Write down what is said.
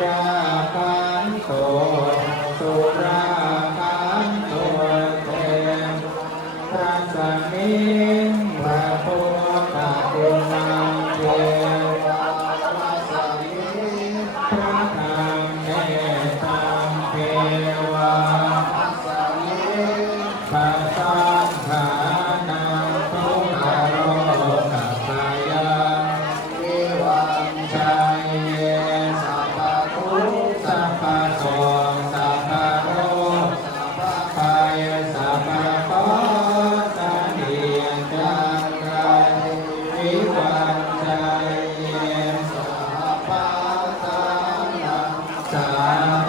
ราคันโตสุราคันโตเตพระสมิงพระพุทธคุณนังเทพระธรรมเนตังเทวาพระสังฆานังทุกขโรกัปปายาวิวังชัยเยสัพพทุกข์สัพพโสสัพพโรสัพพพายสัพพโสสันติจังไรวิวังชัยเยสัพพะสังฆา